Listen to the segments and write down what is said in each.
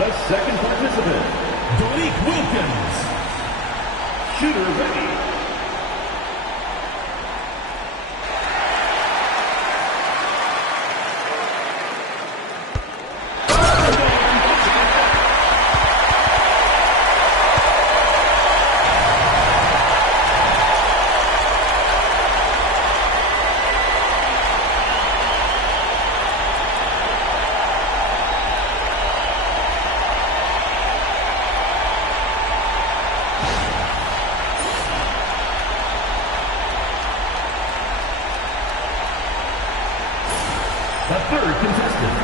The second participant, Blake Wilkins. Shooter ready. The third contestant,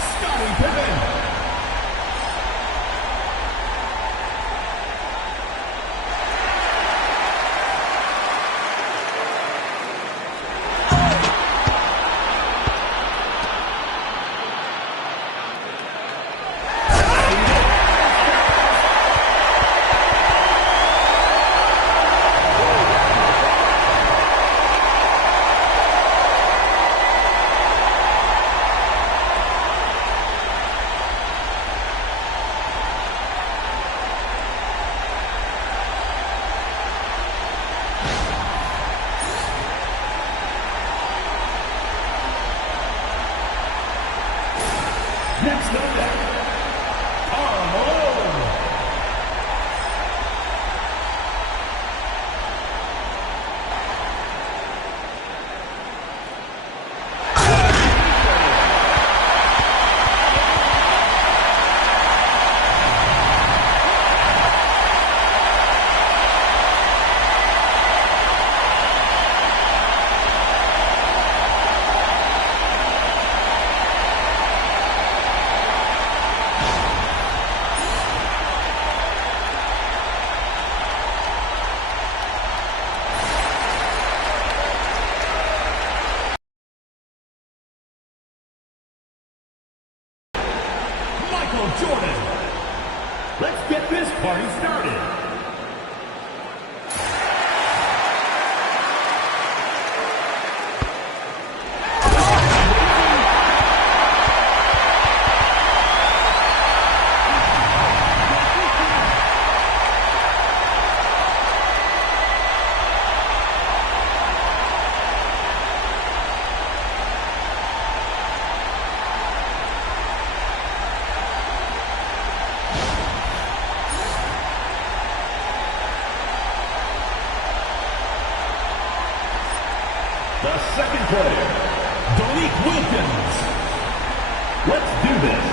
Scottie Pippen. Next up, Karl Malone. Jordan. Let's get this party started. The second player, Blake Wilkins. Let's do this.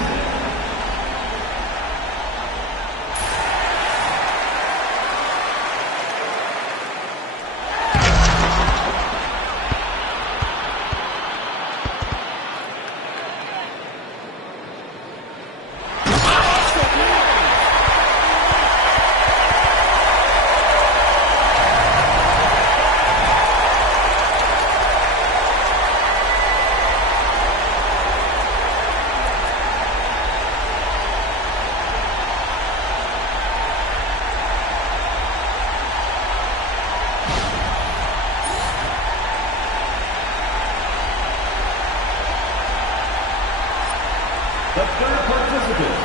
The third participant,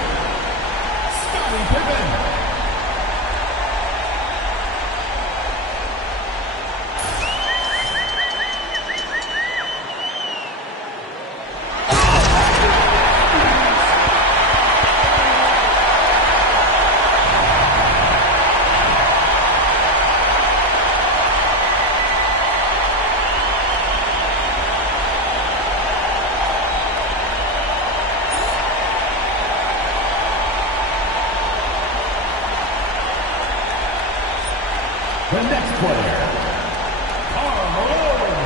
Scottie Pippen. The next player, Karl Malone.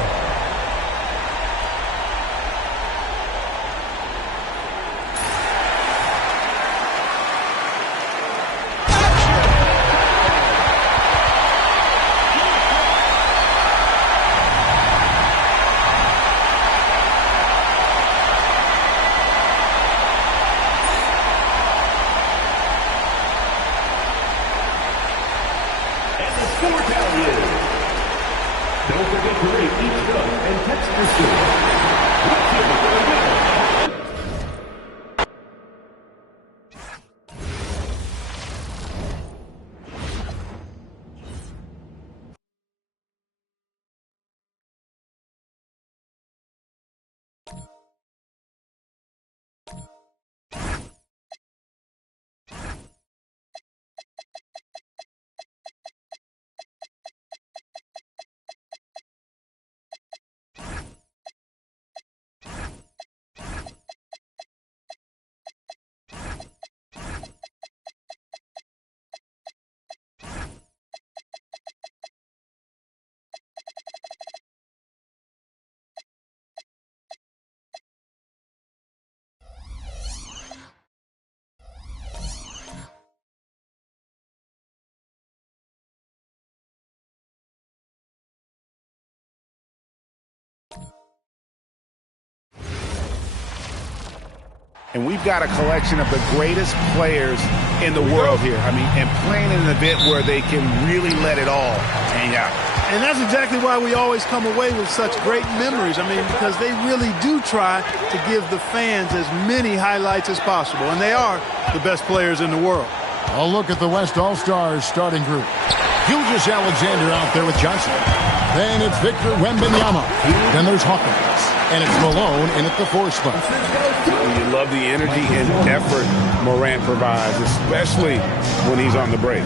Score tally is. Don't forget to rate each dunk and text your score. Let's hear it for the winner. And we've got a collection of the greatest players in the world here. I mean, and playing in an event where they can really let it all hang out. And that's exactly why we always come away with such great memories. I mean, because they really do try to give the fans as many highlights as possible. And they are the best players in the world. A look at the West All-Stars starting group. Gilgeous Alexander out there with Johnson. Then it's Victor Wembanyama. Then there's Hawkins. And it's Malone in at the 4 spot. You love the energy and effort Morant provides, especially when he's on the break.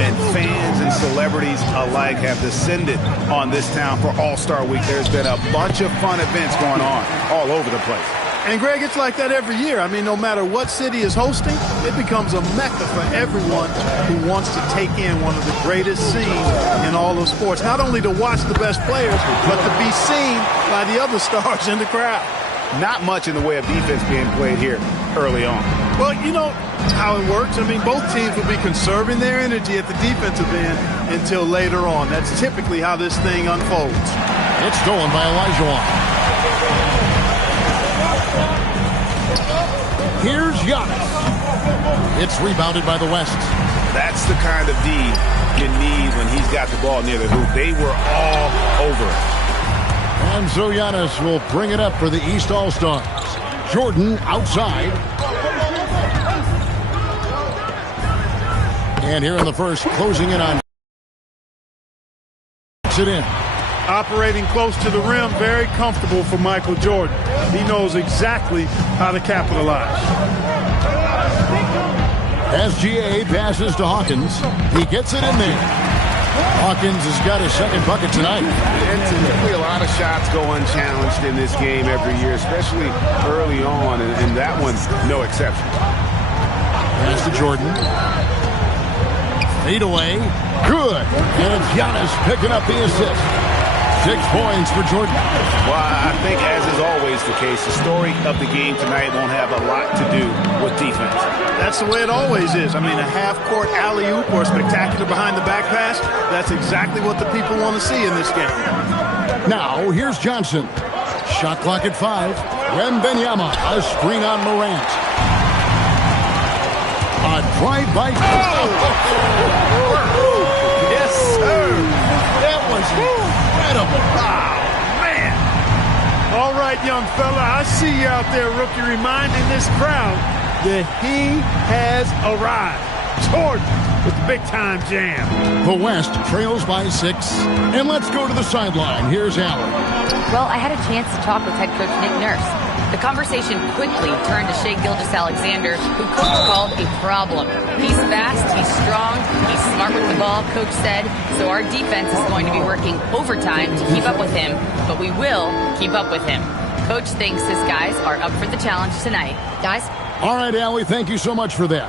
And fans and celebrities alike have descended on this town for All-Star Week. There's been a bunch of fun events going on all over the place. And, Greg, it's like that every year. I mean, no matter what city is hosting, it becomes a mecca for everyone who wants to take in one of the greatest scenes in all of sports. Not only to watch the best players, but to be seen by the other stars in the crowd. Not much in the way of defense being played here early on. Well, you know how it works. I mean, both teams will be conserving their energy at the defensive end until later on. That's typically how this thing unfolds. It's stolen by Elijah. Here's Giannis. It's rebounded by the West. That's the kind of D you need when he's got the ball near the hoop. They were all over it. And so Giannis will bring it up for the East All-Stars. Jordan outside. And here in the first, closing in on. It in. Operating close to the rim, very comfortable for Michael Jordan. He knows exactly how to capitalize. SGA passes to Hawkins. He gets it in there. Hawkins has got his second bucket tonight. And typically a lot of shots go unchallenged in this game every year, especially early on, and that one's no exception. Pass to Jordan. Fade away. Good. And it's Giannis picking up the assist. 6 points for Jordan. Well, I think, as is always the case, the story of the game tonight won't have a lot to do with defense. That's the way it always is. I mean, a half-court alley-oop or a spectacular behind-the-back pass, that's exactly what the people want to see in this game. Now, here's Johnson. Shot clock at 5. Wembanyama, a screen on Morant. A drive-by. Yes, sir. That was incredible. Oh, man. All right, young fella, I see you out there, rookie, reminding this crowd that he has arrived. Jordan with the big-time jam. The West trails by 6. And let's go to the sideline. Here's Allen. Well, I had a chance to talk with head coach Nick Nurse. The conversation quickly turned to Shai Gilgeous-Alexander, who coach called a problem. He's fast, he's strong, he's smart with the ball, coach said, so our defense is going to be working overtime to keep up with him, but we will keep up with him. Coach thinks his guys are up for the challenge tonight. Guys? All right, Allie, thank you so much for that.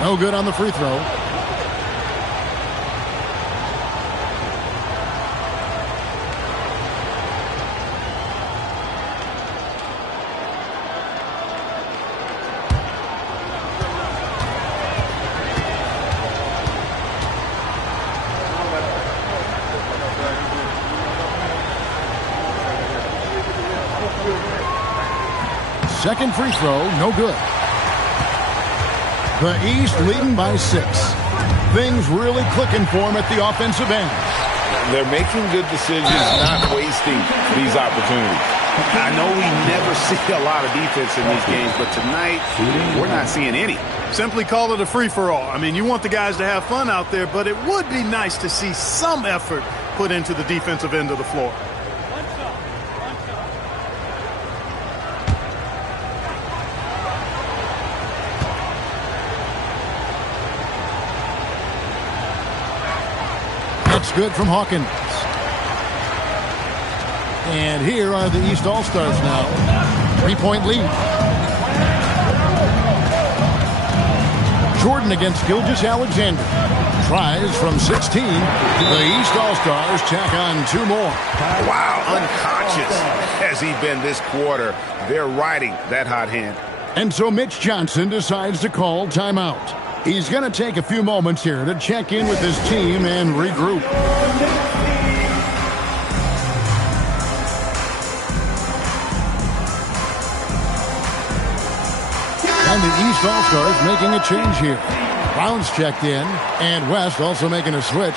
No good on the free throw. Second free throw, no good. The East leading by 6. Things really clicking for them at the offensive end. They're making good decisions, not wasting these opportunities. I know we never see a lot of defense in these games, but tonight we're not seeing any. Simply call it a free-for-all. I mean, you want the guys to have fun out there, but it would be nice to see some effort put into the defensive end of the floor. That's good from Hawkins. And here are the East All-Stars now. 3-point lead. Jordan against Gilgeous-Alexander. Tries from 16. The East All-Stars tack on 2 more. Wow, unconscious has he been this quarter. They're riding that hot hand. And so Mitch Johnson decides to call timeout. He's going to take a few moments here to check in with his team and regroup. And the East All-Stars making a change here. Brown's checked in, and West also making a switch.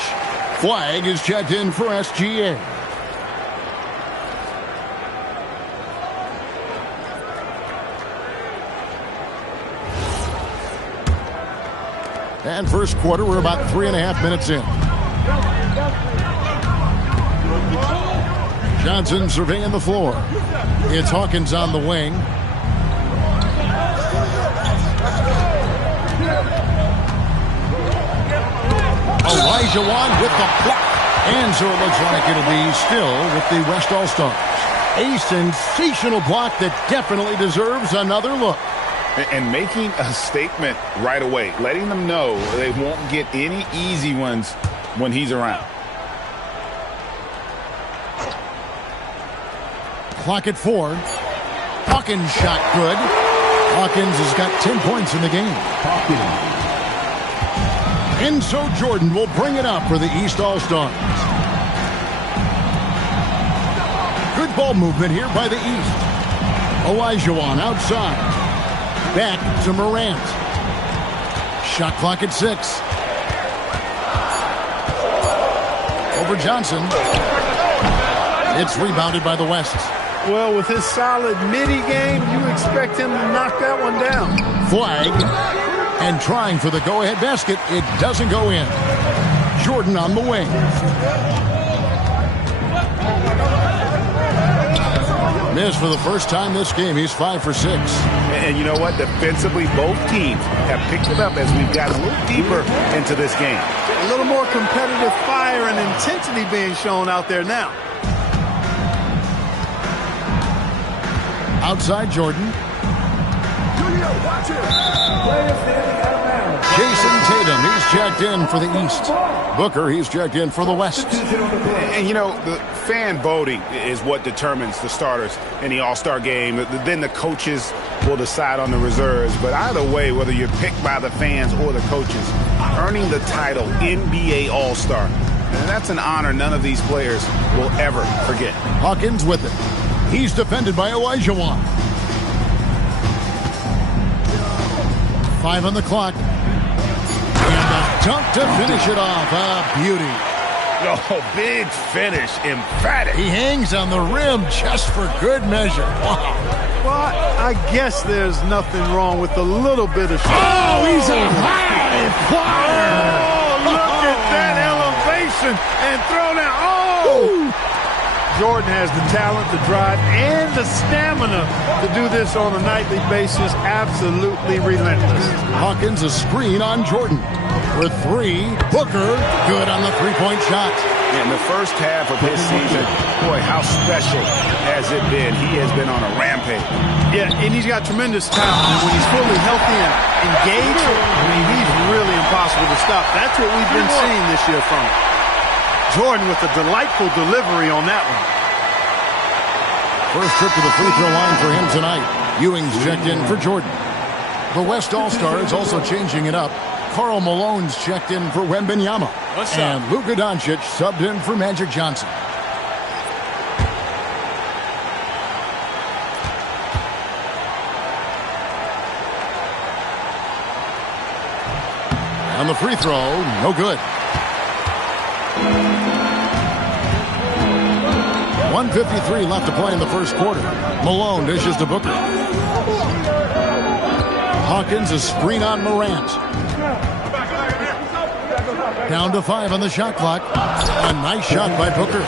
Flag is checked in for SGA. And first quarter, we're about 3.5 minutes in. Johnson surveying the floor. It's Hawkins on the wing. Elijah with the block. And so it looks like it'll be still with the West All-Stars. A sensational block that definitely deserves another look. And making a statement right away, letting them know they won't get any easy ones when he's around. Clock at 4. Hawkins shot good. Hawkins has got 10 points in the game. And so Jordan will bring it up for the East All-Stars. Good ball movement here by the East. Olajuwon outside. Back to Morant. Shot clock at 6. Over Johnson. It's rebounded by the West. Well, with his solid midi game, you expect him to knock that one down. Flag. And trying for the go-ahead basket. It doesn't go in. Jordan on the wing. Missed for the first time this game. He's 5 for 6. And you know what? Defensively, both teams have picked it up as we've gotten a little deeper into this game. A little more competitive fire and intensity being shown out there now. Outside Jordan. Jason Tatum, he's checked in for the East. Booker, he's checked in for the West. And, you know, the fan voting is what determines the starters in the All-Star game. Then the coaches will decide on the reserves. But either way, whether you're picked by the fans or the coaches, earning the title NBA All-Star, and that's an honor none of these players will ever forget. Hawkins with it. He's defended by Olajuwon. 5 on the clock. And the dunk to finish it off. A beauty. Oh, big finish. Emphatic. He hangs on the rim just for good measure. Wow. Well, I guess there's nothing wrong with a little bit of shot. Oh, he's a high flyer. Oh, look at that elevation and throw down. Oh! Jordan has the talent, the drive, and the stamina to do this on a nightly basis. Absolutely relentless. Hawkins a screen on Jordan. For 3, Booker, good on the three-point shot. In the first half of his season, boy, how special has it been? He has been on a rampage. Yeah, and he's got tremendous talent. And when he's fully healthy and engaged, I mean, he's really impossible to stop. That's what we've been seeing this year from him. Jordan with a delightful delivery on that one. First trip to the free throw line for him tonight. Ewing's checked in for Jordan. The West All-Stars also changing it up. Karl Malone's checked in for Wembanyama. And Luka Doncic subbed in for Magic Johnson. On the free throw, no good. 1:53 left to play in the first quarter. Malone dishes to Booker. Hawkins a screen on Morant. Down to 5 on the shot clock. A nice shot by Booker.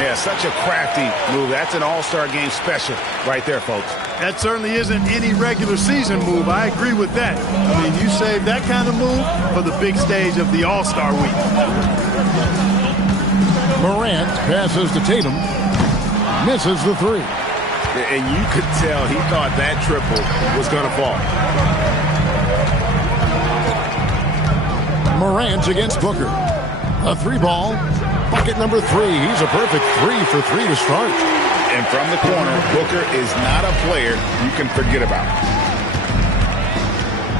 Yeah, such a crafty move. That's an all-star game special right there, folks. That certainly isn't any regular season move. I agree with that. I mean, you save that kind of move for the big stage of the All-Star week. Morant passes to Tatum. Misses the 3. And you could tell he thought that triple was going to fall. Morant Morant against Booker. A three ball. Bucket number 3. He's a perfect 3 for 3 to start. And from the corner, Booker is not a player you can forget about.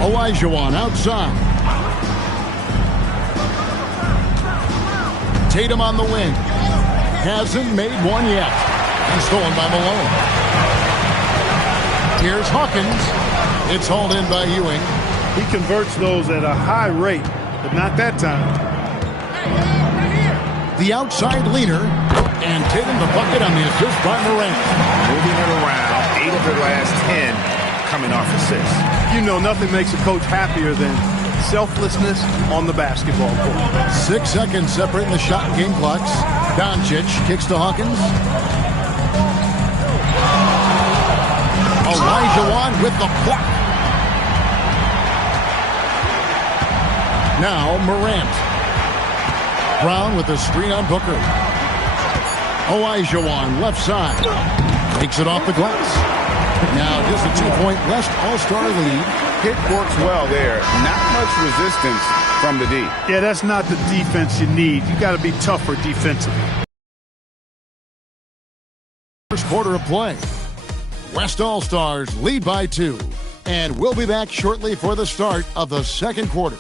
Olajuwon outside. Tatum on the wing. Hasn't made one yet. And stolen by Malone. Here's Hawkins. It's hauled in by Ewing. He converts those at a high rate, but not that time. The outside leaner. And Tatum the bucket on the assist by Morant. Moving it around. 8 of their last 10 coming off assists. You know nothing makes a coach happier than selflessness on the basketball court. 6 seconds separating the shot and game clocks. Doncic kicks to Hawkins. Olajuwon with the block. Now Morant. Brown with the screen on Booker. Olajuwon left side. Takes it off the glass. Now just a 2-point West All-Star lead. Pick works well there. Not much resistance from the D. Yeah, that's not the defense you need. You got to be tougher defensively. First quarter of play. West All-Stars lead by 2. And we'll be back shortly for the start of the second quarter.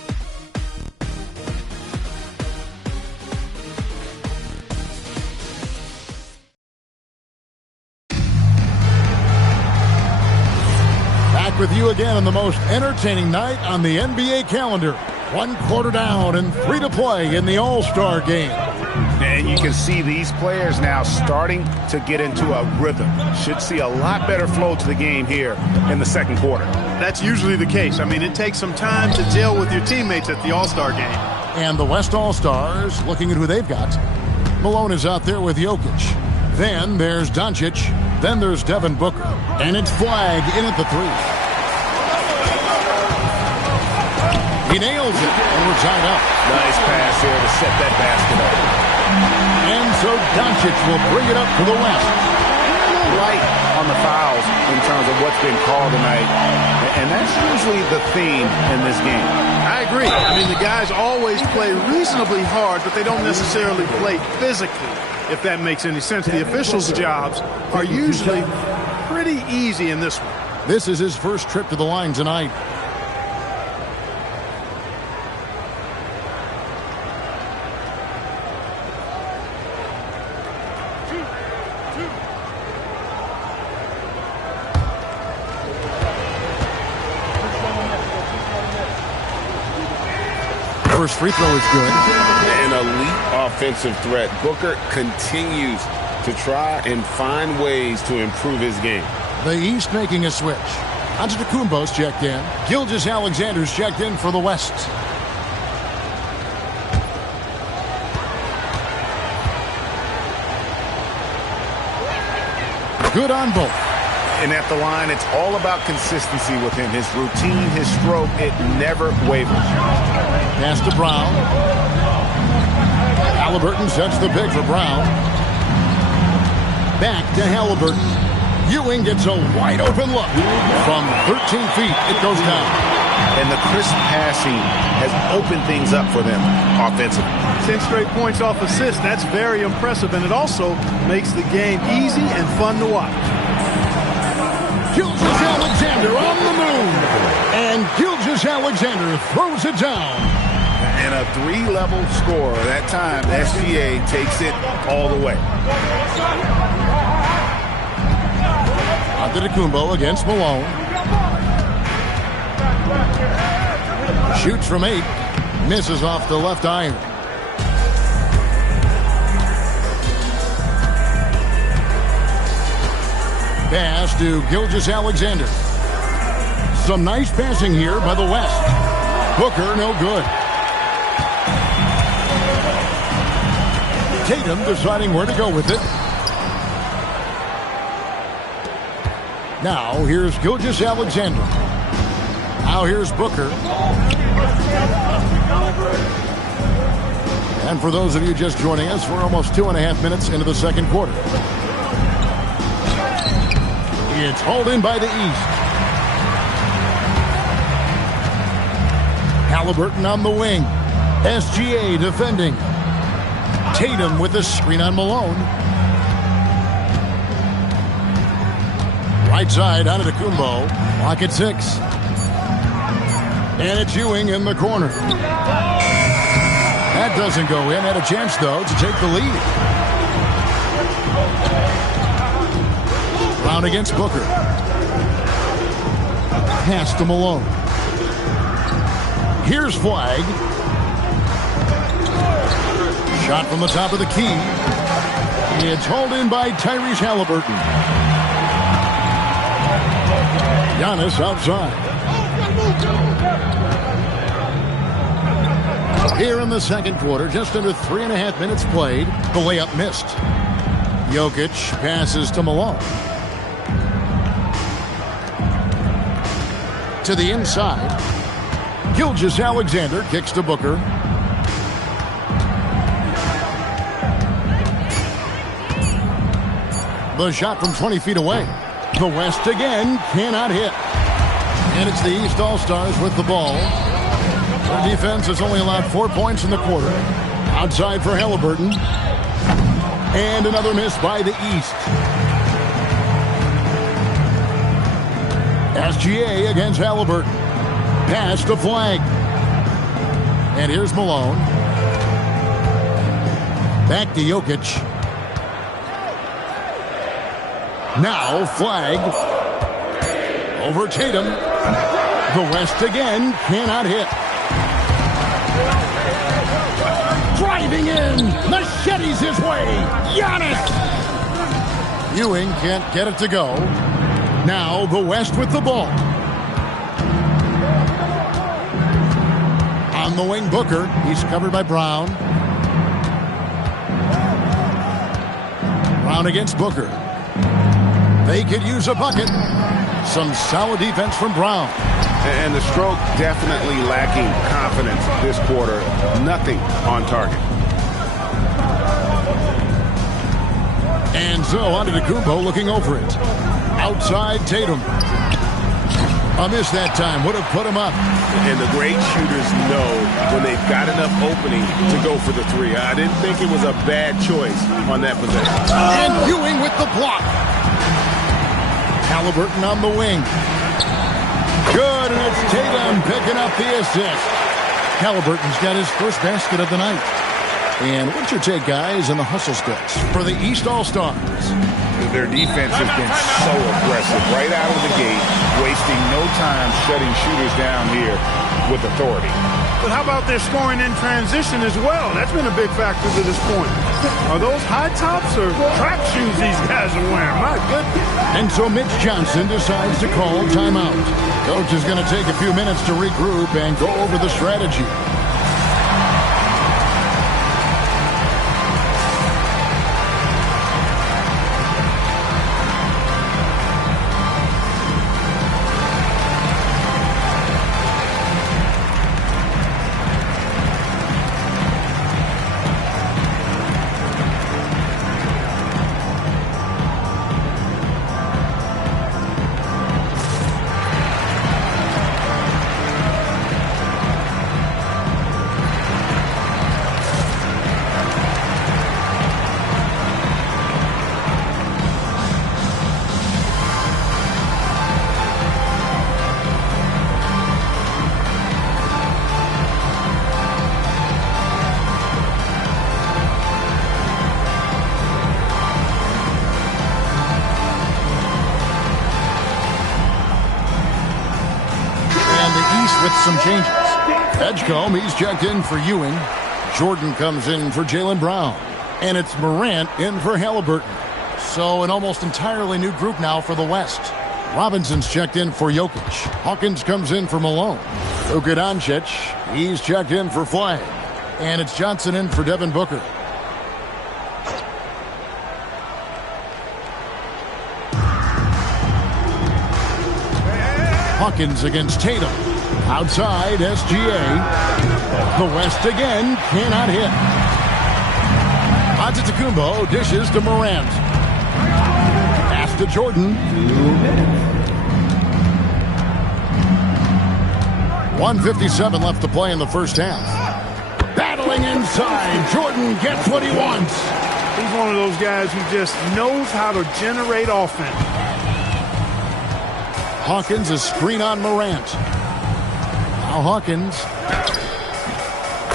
Back with you again on the most entertaining night on the NBA calendar. 1 quarter down and 3 to play in the All-Star game. And you can see these players now starting to get into a rhythm. Should see a lot better flow to the game here in the second quarter. That's usually the case. I mean, it takes some time to gel with your teammates at the All-Star game. And the West All-Stars looking at who they've got. Malone is out there with Jokic. Then there's Doncic. Then there's Devin Booker. And it's Flag in at the 3. He nails it, and we're tied up. Nice pass here to set that basket up. And so Doncic will bring it up to the West. Light on the fouls in terms of what's been called tonight. And that's usually the theme in this game. I agree. I mean, the guys always play reasonably hard, but they don't necessarily play physically, if that makes any sense. The officials' jobs are usually pretty easy in this one. This is his first trip to the line tonight. First free throw is good. An elite offensive threat. Booker continues to try and find ways to improve his game. The East making a switch. Antetokounmpo's checked in. Gilgeous-Alexander's checked in for the West. Good on both. And at the line, it's all about consistency with him. His routine, his stroke, it never wavers. Pass to Brown. Halliburton sets the pick for Brown. Back to Halliburton. Ewing gets a wide-open look. From 13 feet, it goes down. And the crisp passing has opened things up for them offensively. 10 straight points off assists. That's very impressive, and it also makes the game easy and fun to watch. Gilgeous-Alexander on the move. And Gilgeous-Alexander throws it down. And a 3-level score. That time, SGA takes it all the way. Antetokounmpo against Malone. Shoots from 8. Misses off the left iron. Pass to Gilgeous-Alexander. Some nice passing here by the West. Booker, no good. Tatum deciding where to go with it. Now here's Gilgeous-Alexander. Now here's Booker. And for those of you just joining us, we're almost 2.5 minutes into the second quarter. It's hauled in by the East. Halliburton on the wing. SGA defending. Tatum with the screen on Malone. Right side out of the Kumbo. Clock at 6. And it's Ewing in the corner. That doesn't go in. Had a chance, though, to take the lead. Brown against Booker. Pass to Malone. Here's Flag. Shot from the top of the key. It's hauled in by Tyrese Halliburton. Giannis outside. Here in the second quarter, just under 3.5 minutes played, the layup missed. Jokic passes to Malone. To the inside. Gilgeous-Alexander kicks to Booker. The shot from 20 feet away. The West again cannot hit. And it's the East All-Stars with the ball. Their defense has only allowed 4 points in the quarter. Outside for Halliburton. And another miss by the East. SGA against Halliburton. Pass to Flag. And here's Malone. Back to Jokic. Now Flag. Over Tatum. The West again cannot hit. Driving in. Machetes his way. Giannis. Ewing can't get it to go. Now the West with the ball. On the wing, Booker. He's covered by Brown. Brown against Booker. They could use a bucket. Some solid defense from Brown. And the stroke definitely lacking confidence this quarter. Nothing on target. And so onto the Kumbo looking over it. Outside Tatum. A miss that time. Would have put him up. And the great shooters know when they've got enough opening to go for the three. I didn't think it was a bad choice on that possession. And Ewing with the block. Halliburton on the wing. Good, and it's Tatum picking up the assist. Halliburton's got his first basket of the night. And what's your take, guys, on the hustle steps for the East All-Stars? Their defense has been so aggressive right out of the gate, wasting no time shutting shooters down here with authority. But how about their scoring in transition as well? That's been a big factor to this point. Are those high tops or track shoes these guys are wearing? My goodness. And so Mitch Johnson decides to call timeout. Coach is going to take a few minutes to regroup and go over the strategy. With some changes. Edgecombe, he's checked in for Ewing. Jordan comes in for Jaylen Brown. And it's Morant in for Halliburton. So an almost entirely new group now for the West. Robinson's checked in for Jokic. Hawkins comes in for Malone. Luka Doncic, he's checked in for Flag. And it's Johnson in for Devin Booker. Hawkins against Tatum. Outside, SGA. The West again cannot hit. Antetokounmpo dishes to Morant. Pass to Jordan. 1:57 left to play in the first half. Battling inside. Jordan gets what he wants. He's one of those guys who just knows how to generate offense. Hawkins a screen on Morant. Now Hawkins.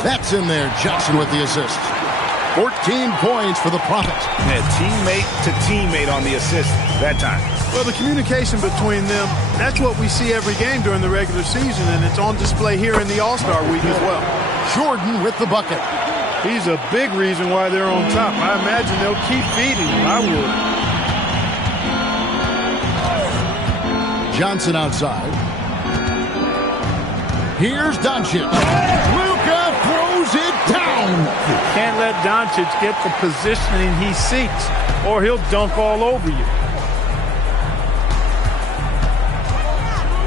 That's in there. Johnson with the assist. 14 points for the Prophet. Yeah, teammate to teammate on the assist that time. Well, the communication between them, that's what we see every game during the regular season, and it's on display here in the All-Star week as well. Jordan with the bucket. He's a big reason why they're on top. I imagine they'll keep feeding him. I would. Johnson outside. Here's Doncic. Luka throws it down. Can't let Doncic get the positioning he seeks, or he'll dunk all over you.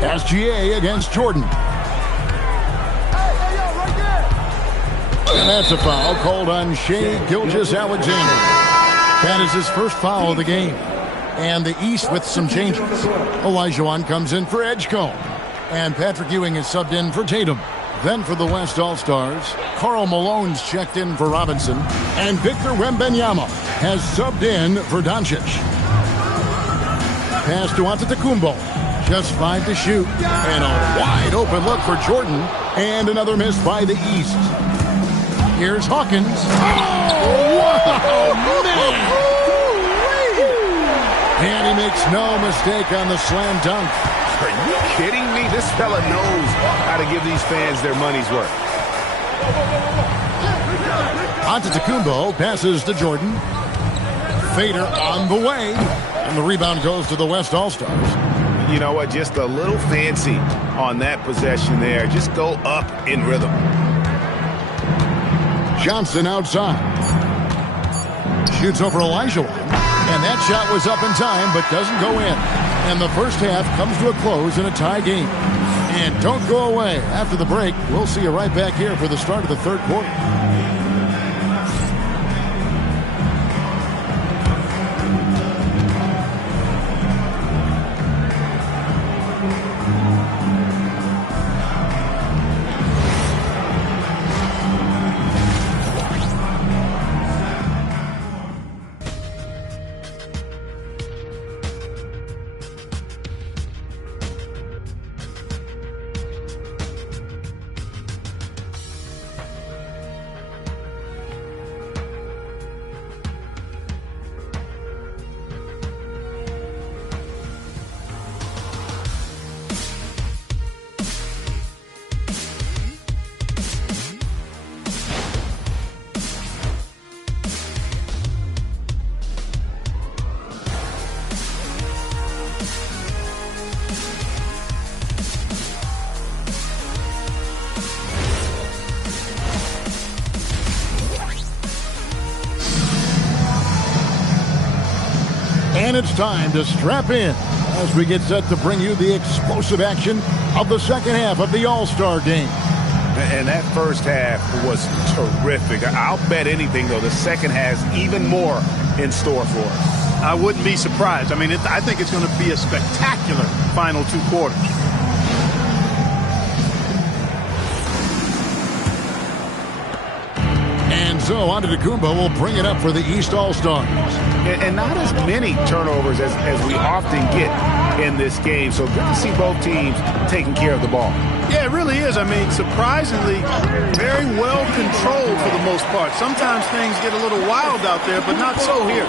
SGA against Jordan. And that's a foul called on Shai Gilgeous-Alexander. That is his first foul of the game. And the East with some changes. Olajuwon comes in for Edgecombe. And Patrick Ewing is subbed in for Tatum. Then for the West All-Stars, Karl Malone's checked in for Robinson. And Victor Wembanyama has subbed in for Doncic. Pass to Antetokounmpo. Just 5 to shoot. And a wide open look for Jordan. And another miss by the East. Here's Hawkins. Oh, wow, man! And he makes no mistake on the slam dunk. Are you kidding me? This fella knows how to give these fans their money's worth. Antetokounmpo passes to Jordan. Fader on the way. And the rebound goes to the West All-Stars. You know what? Just a little fancy on that possession there. Just go up in rhythm. Johnson outside. Shoots over Olajuwon. And that shot was up in time, but doesn't go in. And the first half comes to a close in a tie game. And don't go away. After the break, we'll see you right back here for the start of the third quarter. And it's time to strap in as we get set to bring you the explosive action of the second half of the All-Star game. And that first half was terrific. I'll bet anything, though, the second has even more in store for us. I wouldn't be surprised. I mean, I think it's going to be a spectacular final 2 quarters. And so Antetokounmpo will bring it up for the East All-Stars. And not as many turnovers as we often get in this game. So good to see both teams taking care of the ball. Yeah, it really is. I mean, surprisingly, very well controlled for the most part. Sometimes things get a little wild out there, but not so here.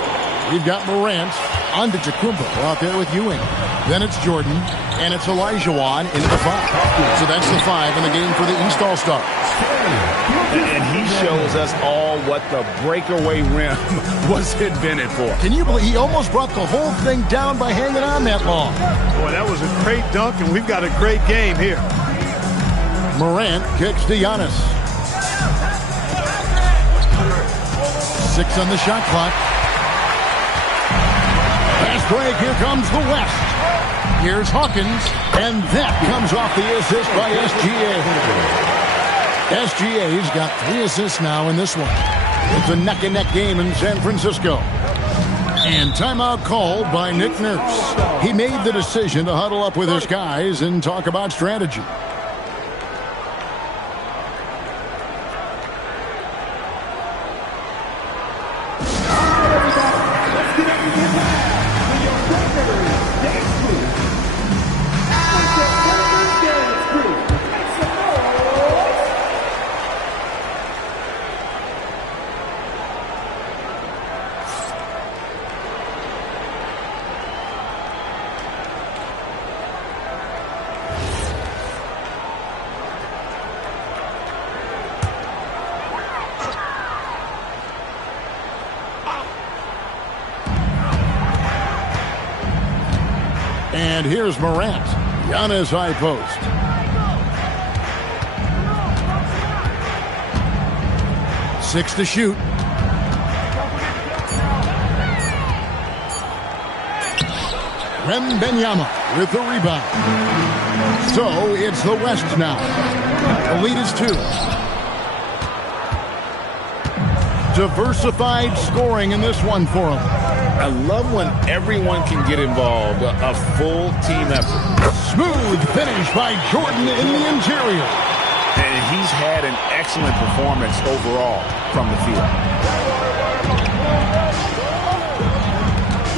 We've got Morant, Antetokounmpo out there with Ewing. Then it's Jordan, and it's Olajuwon into the 5. So that's the 5 in the game for the East All-Stars. And he shows us all what the breakaway rim was invented for. Can you believe he almost brought the whole thing down by hanging on that long? Boy, that was a great dunk, and we've got a great game here. Morant kicks to Giannis. 6 on the shot clock. Fast break, here comes the West. Here's Hawkins, and that comes off the assist by SGA. SGA's got 3 assists now in this one. It's a neck-and-neck game in San Francisco. And timeout called by Nick Nurse. He made the decision to huddle up with his guys and talk about strategy. And here's Morant. Giannis high post. Six to shoot. Wembanyama with the rebound. So it's the West now. The lead is 2. Diversified scoring in this one for him. I love when everyone can get involved. A full team effort. Smooth finish by Jordan in the interior. And he's had an excellent performance overall from the field.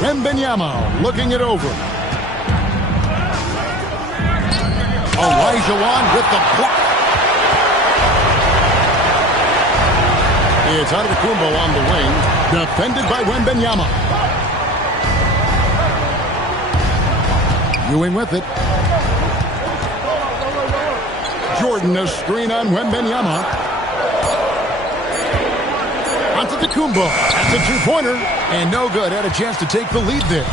Wembanyama looking it over. Olajuwon with the block. It's Antetokounmpo on the wing, defended by Wembanyama. Ewing with it. Jordan, a screen on Wembanyama. Antetokounmpo. That's a two-pointer. And no good. Had a chance to take the lead there.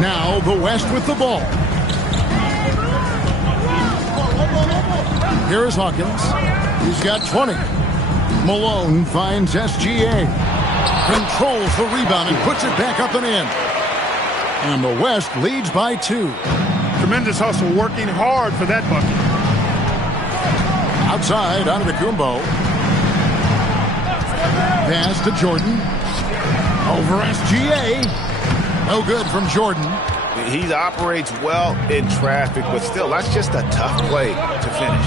Now the West with the ball. Here is Hawkins. He's got 20. Malone finds SGA. Controls the rebound and puts it back up and in. And the West leads by 2. Tremendous hustle, working hard for that bucket. Outside, Antetokounmpo. Pass to Jordan. Over SGA. No good from Jordan. He operates well in traffic, but still, that's just a tough play to finish.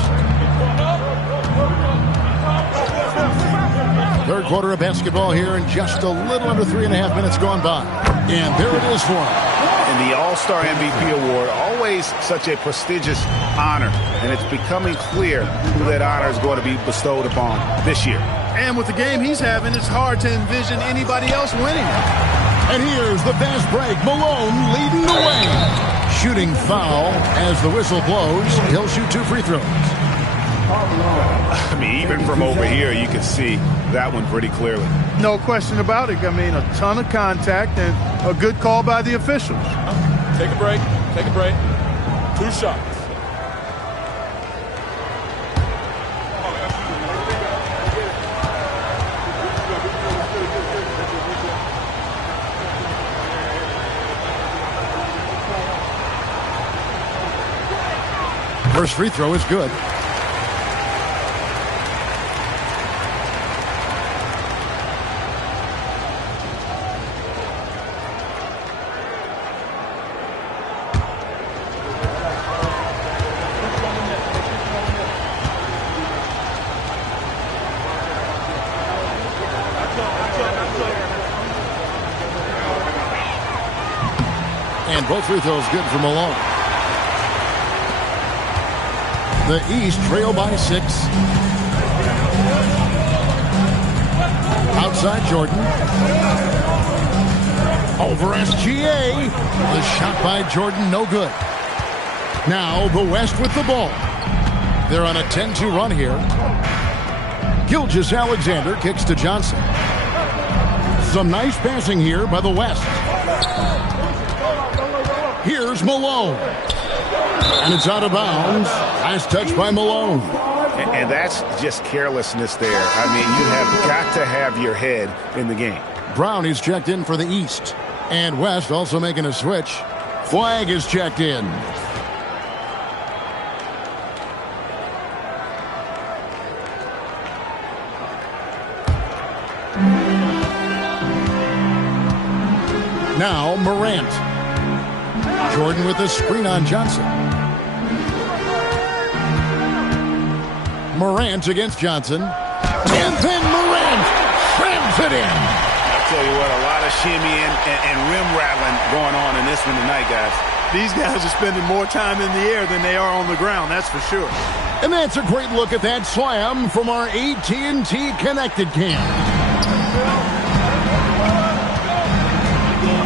Third quarter of basketball here, and just a little under 3.5 minutes gone by. And there it is for him. And the All-Star MVP award, always such a prestigious honor, and it's becoming clear who that honor is going to be bestowed upon this year. And with the game he's having, it's hard to envision anybody else winning it. And here's the fast break. Malone leading the way. Shooting foul as the whistle blows. He'll shoot 2 free throws. I mean, even from over here, you can see that one pretty clearly. No question about it. I mean, a ton of contact and a good call by the officials. Take a break. Take a break. 2 shots. First free throw is good. And both free throws good for Malone. The East trail by 6. Outside Jordan. Over SGA. The shot by Jordan, no good. Now the West with the ball. They're on a 10-2 run here. Gilgeous-Alexander kicks to Johnson. Some nice passing here by the West. Here's Malone. And it's out of bounds. Nice touch by Malone. And that's just carelessness there. I mean, you have got to have your head in the game. Brown is checked in for the East. And West also making a switch. Flag is checked in. Now Morant. Jordan with a screen on Johnson. Morant against Johnson. And then Morant slams it in. I'll tell you what, a lot of shimmying and rim rattling going on in this one tonight, guys. These guys are spending more time in the air than they are on the ground, that's for sure. And that's a great look at that slam from our AT&T Connected Cam.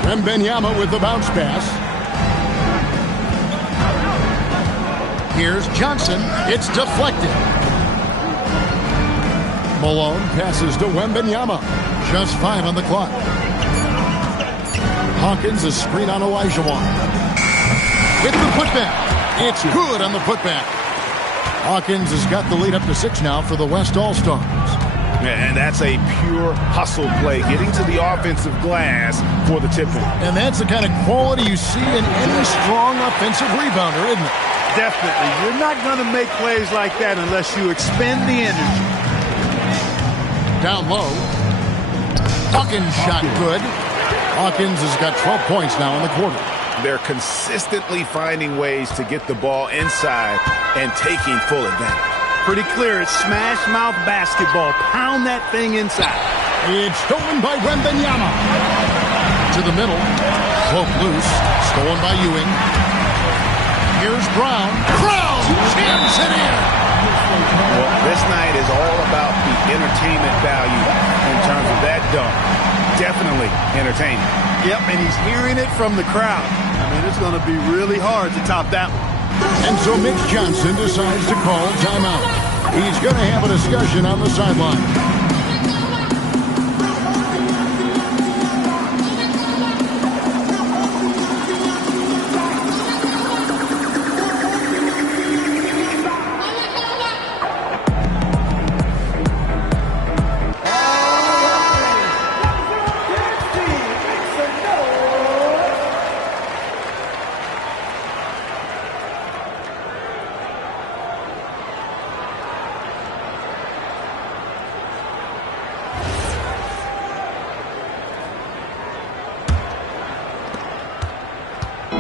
Wembanyama with the bounce pass. Here's Johnson. It's deflected. Malone passes to Wembanyama. Just 5 on the clock. Hawkins a screen on Olajuwon. with the putback. It's good on the putback. Hawkins has got the lead up to 6 now for the West All-Stars. And that's a pure hustle play, getting to the offensive glass for the tip-in. And that's the kind of quality you see in any strong offensive rebounder, isn't it? Definitely. You're not going to make plays like that unless you expend the energy. Down low. Hawkins shot good. Hawkins has got 12 points now in the quarter. They're consistently finding ways to get the ball inside and taking full advantage. Pretty clear. It's smash mouth basketball. Pound that thing inside. It's stolen by Wembanyama. To the middle. Broke loose. Stolen by Ewing. Here's Brown. Brown jams it in. Well, this night is all about the entertainment value in terms of that dunk. Definitely entertaining. Yep, and he's hearing it from the crowd. I mean, it's going to be really hard to top that one. And so Mitch Johnson decides to call timeout. He's going to have a discussion on the sideline.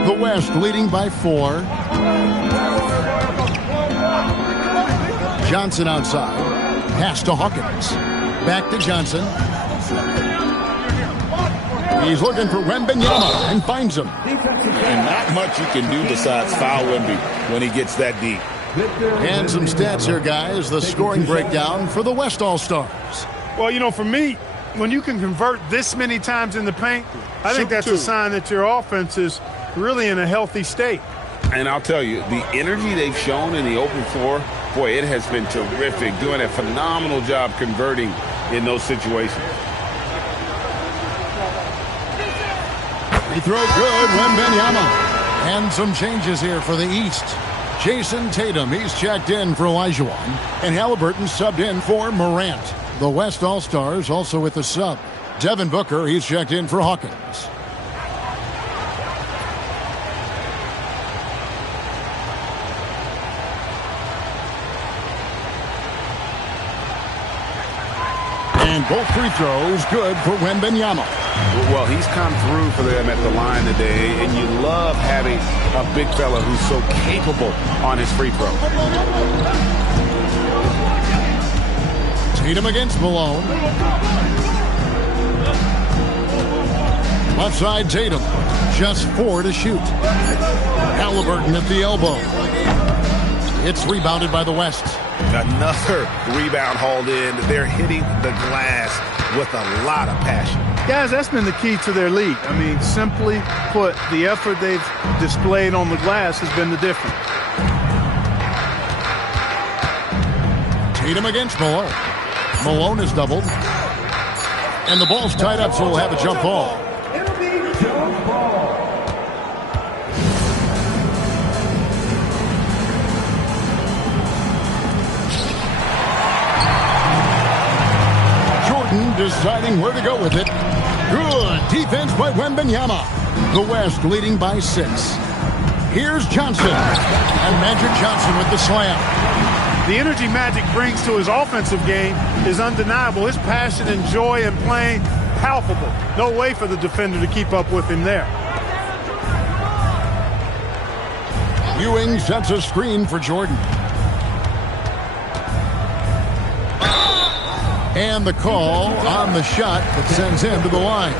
The West leading by 4. Johnson outside. Pass to Hawkins. Back to Johnson. He's looking for Wembanyama and finds him. And not much you can do besides foul Wemby when he gets that deep. And some stats here, guys. The scoring breakdown for the West All-Stars. Well, you know, for me, when you can convert this many times in the paint, I think that's a sign that your offense is really in a healthy state. And I'll tell you, the energy they've shown in the open floor, boy, it has been terrific, doing a phenomenal job converting in those situations. He throw good, Wembanyama. And some changes here for the East. Jason Tatum, he's checked in for Olajuwon. And Halliburton subbed in for Morant. The West All-Stars also with the sub. Devin Booker, he's checked in for Hawkins. And both free throws good for Wembanyama. Well, he's come through for them at the line today, and you love having a big fella who's so capable on his free throw. Tatum against Malone. Left side Tatum. Just 4 to shoot. Halliburton at the elbow. It's rebounded by the West. Another rebound hauled in. They're hitting the glass with a lot of passion. Guys, that's been the key to their lead. I mean, simply put, the effort they've displayed on the glass has been the difference. Tatum against Malone. Malone is doubled. And the ball's tied up, so we'll have a jump ball. Deciding where to go with it. Good defense by Wembanyama. The West leading by 6. Here's Johnson. And Magic Johnson with the slam. The energy Magic brings to his offensive game is undeniable. His passion and joy in playing, palpable. No way for the defender to keep up with him there. Ewing sets a screen for Jordan. And the call on the shot that sends him to the line.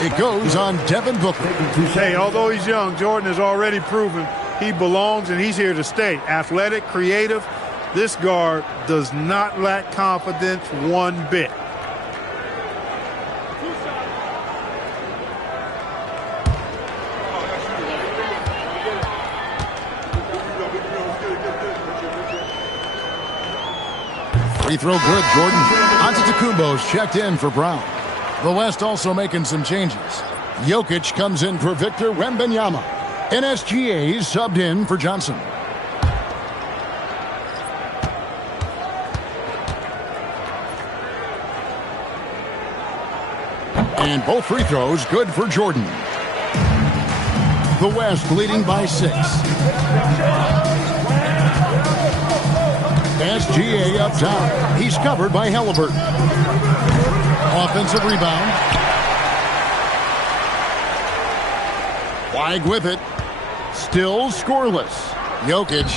It goes on Devin Booker. Hey, although he's young, Jordan has already proven he belongs and he's here to stay. Athletic, creative. This guard does not lack confidence one bit. Free throw good, Jordan. Antetokounmpo's checked in for Brown. The West also making some changes. Jokic comes in for Victor Wembanyama. NSGA subbed in for Johnson. And both free throws good for Jordan. The West leading by 6. SGA up top. He's covered by Halliburton. Offensive rebound. Flag with it. Still scoreless. Jokic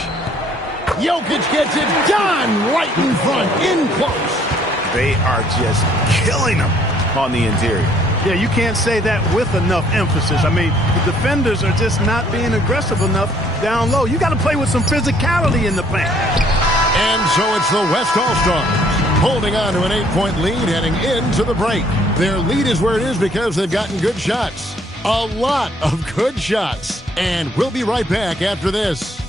gets it done right in front, in close. They are just killing them on the interior. Yeah, you can't say that with enough emphasis. I mean, the defenders are just not being aggressive enough down low. You got to play with some physicality in the paint. And so it's the West All-Stars holding on to an 8-point lead heading into the break. Their lead is where it is because they've gotten good shots. A lot of good shots. And we'll be right back after this.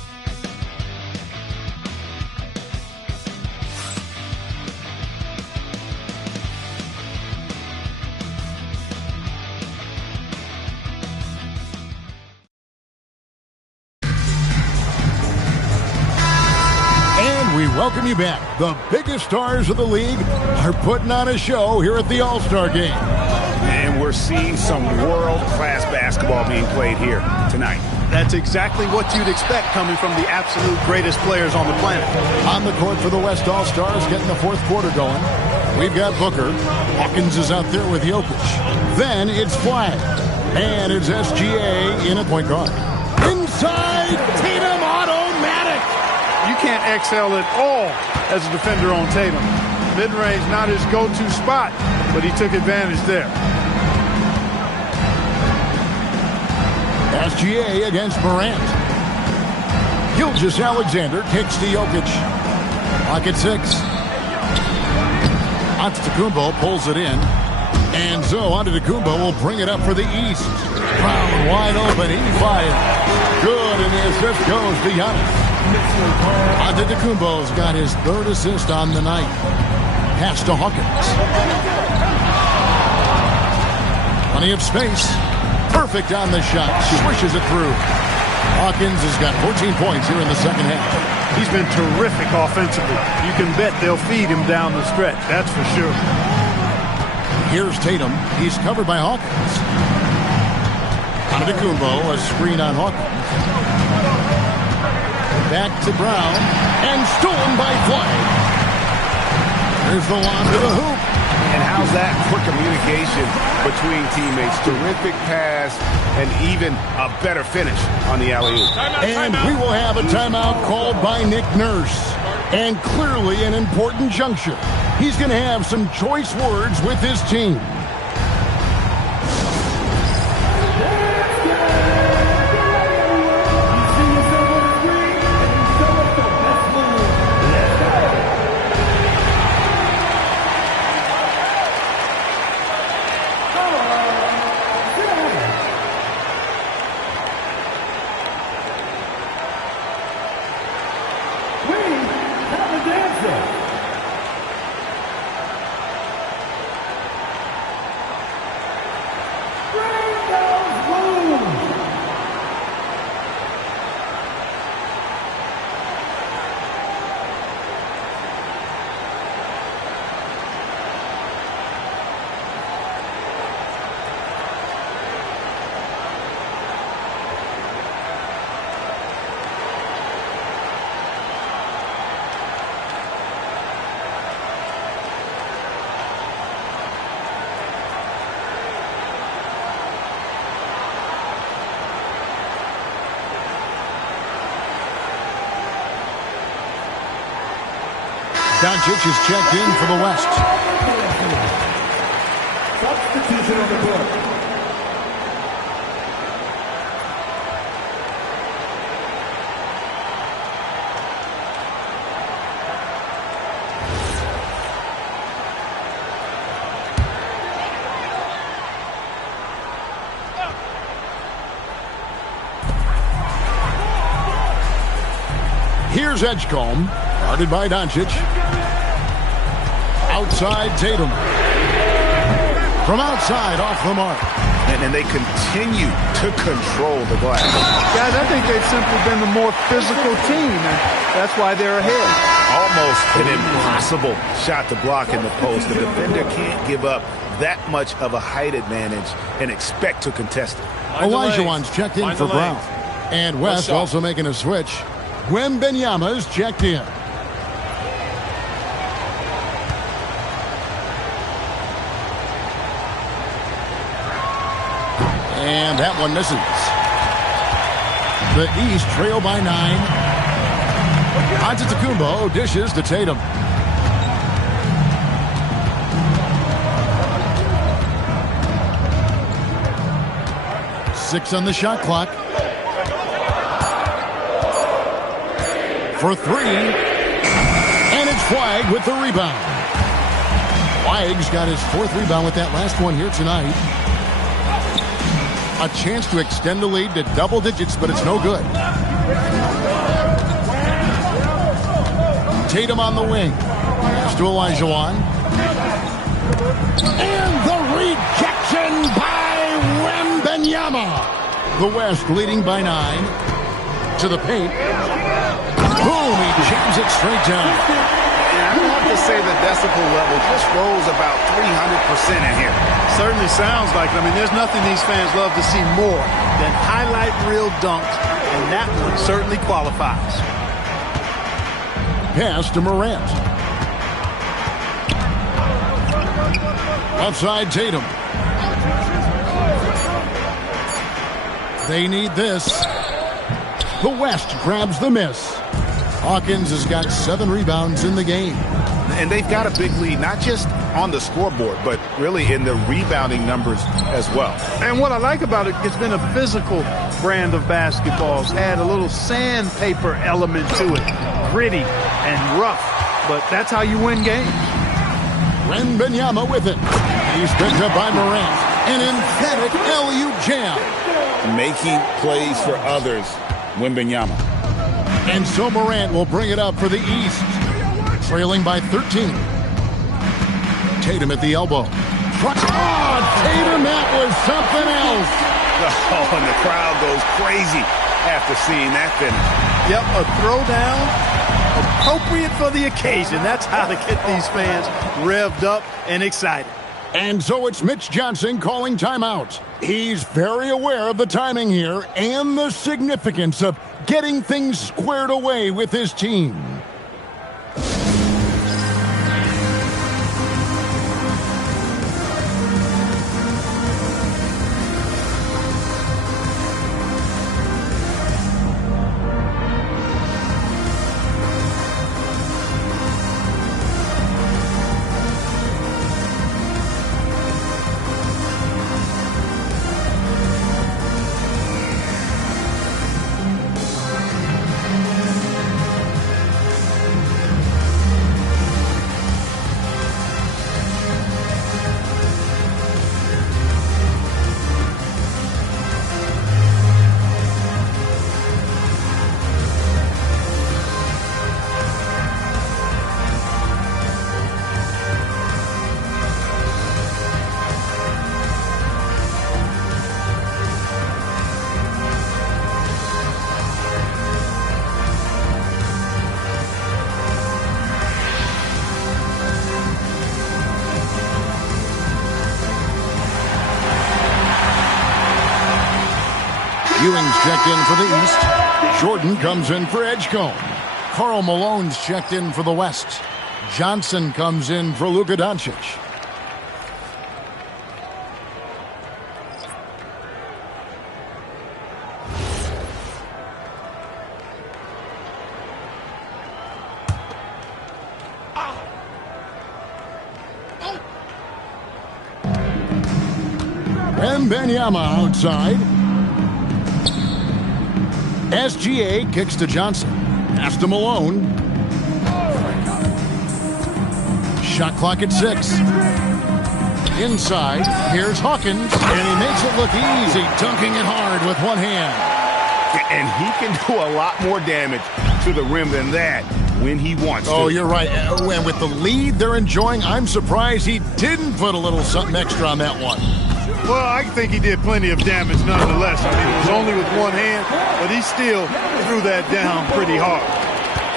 We welcome you back. The biggest stars of the league are putting on a show here at the All-Star Game. And we're seeing some world-class basketball being played here tonight. That's exactly what you'd expect coming from the absolute greatest players on the planet. On the court for the West All-Stars, getting the fourth quarter going. We've got Booker. Hawkins is out there with Jokic. Then it's Flag. And it's SGA in at point guard. Inside, Tatum automatic. You can't excel at all as a defender on Tatum. Mid-range, not his go-to spot, but he took advantage there. SGA against Morant. Gilgeous-Alexander kicks to Jokic. Clock at 6. Antetokounmpo pulls it in. And so Antetokounmpo will bring it up for the East. Brown wide open. He fired. Good, and the assist goes to Giannis. Antetokounmpo's got his third assist on the night. Pass to Hawkins. Plenty of space. Perfect on the shot. Swishes it through. Hawkins has got 14 points here in the second half. He's been terrific offensively. You can bet they'll feed him down the stretch. That's for sure. Here's Tatum. He's covered by Hawkins. Antetokounmpo, a screen on Hawkins. Back to Brown, and stolen by Flag. There's the lob to the hoop. And how's that for communication between teammates? Terrific pass and even a better finish on the alley-oop. And we will have a timeout called by Nick Nurse. And clearly an important juncture. He's going to have some choice words with his team. Doncic is checked in for the West. Substitution on the court. Here's Edgecombe, guarded by Doncic. Outside Tatum. From outside, off the mark. And they continue to control the glass. Guys, I think they've simply been the more physical team, and that's why they're ahead. Almost an impossible shot to block in the post. The defender can't give up that much of a height advantage and expect to contest it. Olajuwon's checked in for Brown. And West also making a switch. Wembanyama's checked in. And that one misses. The East trail by 9. Antetokounmpo dishes to Tatum. Six on the shot clock. For 3. And it's Flagg with the rebound. Flagg's got his 4th rebound with that last one here tonight. A chance to extend the lead to double digits, but it's no good. Tatum on the wing. Pass to Olajuwon. And the rejection by Wembanyama. The West leading by 9. To the paint. Boom, he jams it straight down. I have to say the decibel level just rose about 300% in here. Certainly sounds like it. I mean, there's nothing these fans love to see more than highlight reel dunks, and that one certainly qualifies. Pass to Morant. Left side, Tatum. They need this. The West grabs the miss. Hawkins has got 7 rebounds in the game. And they've got a big lead, not just on the scoreboard, but really in the rebounding numbers as well. And what I like about it, it's been a physical brand of basketball. It's had a little sandpaper element to it. Gritty and rough, but that's how you win games. Wembanyama with it. He's picked up by Morant. An emphatic LU jam. Making plays for others, Wembanyama. And so Morant will bring it up for the East. Trailing by 13. Tatum at the elbow. Oh, Tatum, that was something else. Oh, and the crowd goes crazy after seeing that finish. Yep, a throwdown appropriate for the occasion. That's how to get these fans revved up and excited. And so it's Mitch Johnson calling timeout. He's very aware of the timing here and the significance of getting things squared away with his team. Ewing's checked in for the East. Jordan comes in for Edgecombe. Karl Malone's checked in for the West. Johnson comes in for Luka Doncic. Wembanyama outside. SGA kicks to Johnson. Pass to Malone. Shot clock at 6. Inside, here's Hawkins, and he makes it look easy, dunking it hard with one hand. And he can do a lot more damage to the rim than that when he wants to. Oh, you're right. And with the lead they're enjoying, I'm surprised he didn't put a little something extra on that one. Well, I think he did plenty of damage nonetheless. I mean, it was only with one hand, but he still threw that down pretty hard.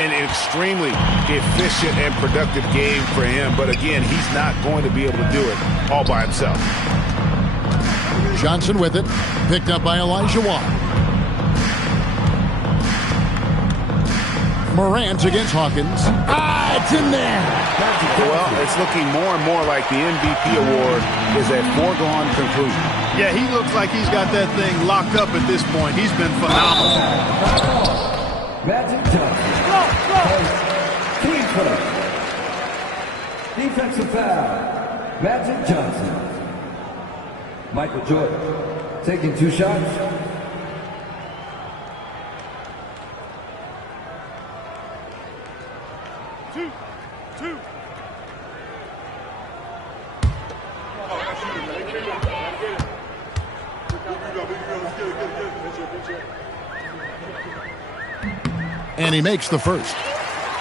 An extremely efficient and productive game for him. But again, he's not going to be able to do it all by himself. Johnson with it. Picked up by Elijah Watt. Morant against Hawkins. It's in there. Well, it's looking more and more like the MVP award is a foregone conclusion. Yeah, he looks like he's got that thing locked up at this point. He's been phenomenal. Magic Johnson. Team foul. Defensive foul. Magic Johnson. Michael Jordan taking 2 shots. Two. And he makes the first.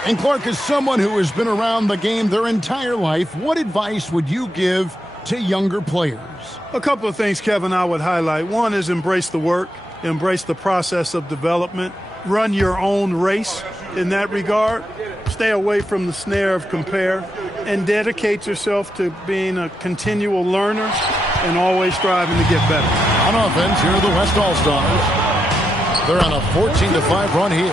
And Clark, is someone who has been around the game their entire life, what advice would you give to younger players? A couple of things, Kevin, I would highlight. One is embrace the work, embrace the process of development, run your own race in that regard, stay away from the snare of compare, and dedicate yourself to being a continual learner and always striving to get better. On offense, here are the West All-Stars. They're on a 14-5 run here.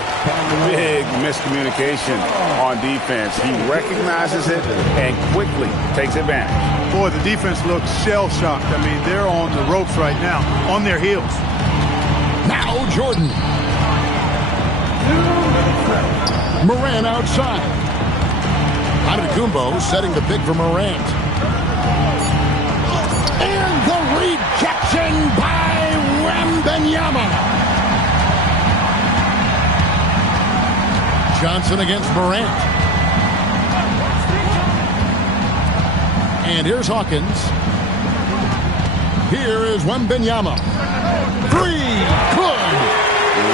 Big miscommunication on defense. He recognizes it and quickly takes advantage. Boy, the defense looks shell-shocked. I mean, they're on the ropes right now, on their heels. Now Jordan. Morant outside. Antetokounmpo setting the pick for Morant. And the rejection by Wembanyama. Johnson against Morant. And here's Hawkins. Here is Wembanyama. 3, good.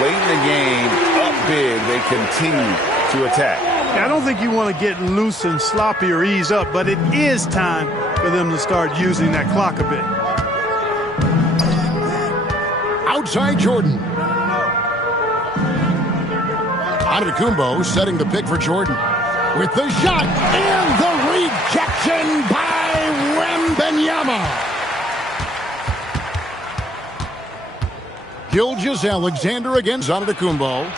Late in the game, up big, they continue to attack. I don't think you want to get loose and sloppy or ease up, but it is time for them to start using that clock a bit. Outside Jordan. Antetokounmpo setting the pick for Jordan. With the shot and the rejection by Wembanyama. Gilgeous-Alexander against Antetokounmpo.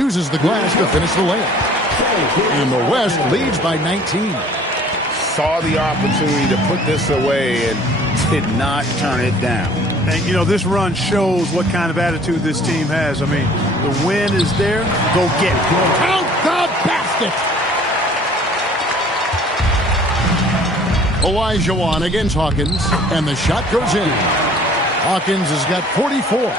Uses the glass to finish the layup. And the West leads by 19. Saw the opportunity to put this away and did not turn it down. And, you know, this run shows what kind of attitude this team has. I mean, the win is there. Go get it. Count the basket. Elijah Wan against Hawkins. And the shot goes in. Hawkins has got 44.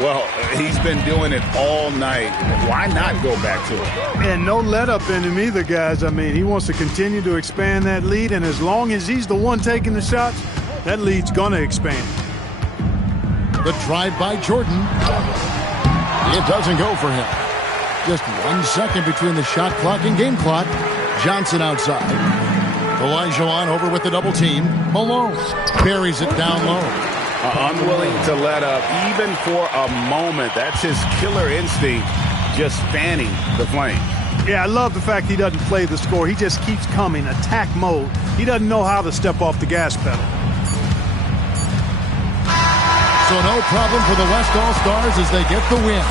Well, he's been doing it all night. Why not go back to it? And no let up in him either, guys. I mean, he wants to continue to expand that lead. And as long as he's the one taking the shots, that lead's going to expand. The drive by Jordan. It doesn't go for him. Just 1 second between the shot clock and game clock. Johnson outside. Elijah Wan over with the double team. Malone buries it down low. Unwilling to let up even for a moment. That's his killer instinct, just fanning the flames. Yeah, I love the fact he doesn't play the score. He just keeps coming, attack mode. He doesn't know how to step off the gas pedal. So no problem for the West All-Stars as they get the win.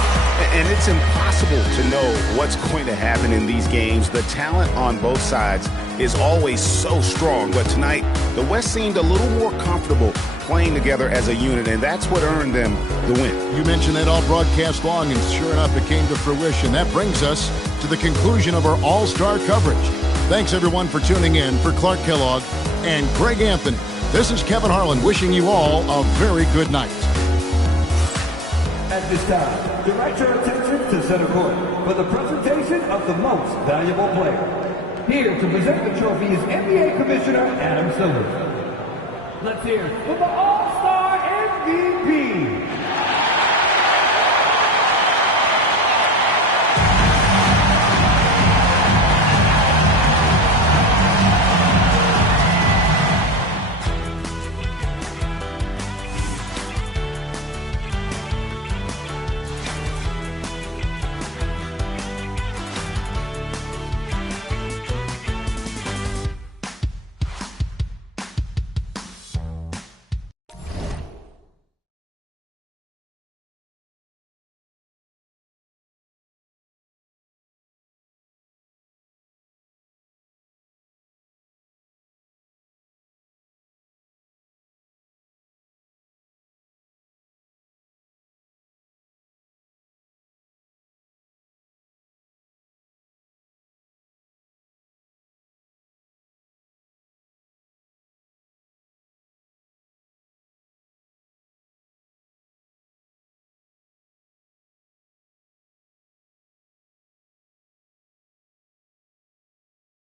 And it's impossible to know what's going to happen in these games. The talent on both sides is always so strong. But tonight, the West seemed a little more comfortable playing together as a unit, and that's what earned them the win. You mentioned that all broadcast long, and sure enough, it came to fruition. That brings us to the conclusion of our All-Star coverage. Thanks, everyone, for tuning in. For Clark Kellogg and Greg Anthony, this is Kevin Harlan wishing you all a very good night. At this time, direct your attention to center court for the presentation of the most valuable player. Here to present the trophy is NBA Commissioner Adam Silver. Let's hear for the All-Star MVP,